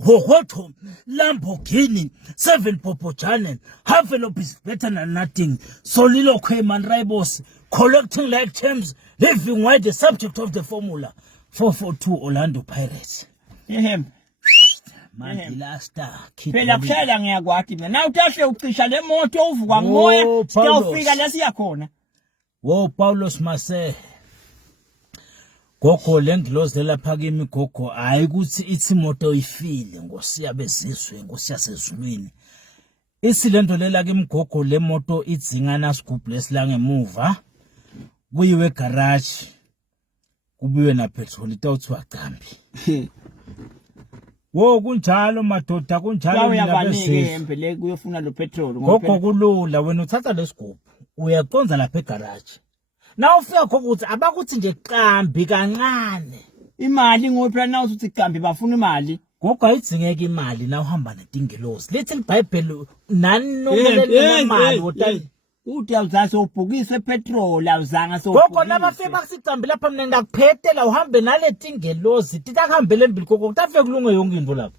Hohoto, Lamborghini, 7 Popochanen, half a loop is better than nothing. Solilo Quayman Ribos, collecting like gems, living wide the subject of the formula. 442 Orlando Pirates. Him. Mandilasta, Phela kushayela ngiyakwathi mina. Na utashe ucisha le moto uvuka ngomoya, siyofika lesiya khona. Wo Paulos Mase. Gogo lengiloze lapha kimi gogo hayi ukuthi ithi imoto ifile ngosiya bezizwe ngosiya sezulwini. Isilento lela kimi gogo le moto idzingana sigubhu lesila ngemuva. Kuyiwe garage. Kubuye na petrol itawuthiwa cambi. Wo kunjalo madoda kunjalo mina bese Hembe le kuyofuna lo petrol gogo kulula wena uthatha lesigubhu uyaconza lapha egarage na ufika gogo uthi abakuthi nje qambi kancane imali ngophela na uthi qambi bafuna imali gogo ayidingeka imali na uhamba netingelosi lethi iBhayibheli nani nomelele imali wotani uthi awuzazi ubhukise petrol awuzanga so gogo labafike bakusicambi lapha mina ngakuphetela uhambe naletingelosi titakuhambele embili gogo kutafike kulunge yonke into lapha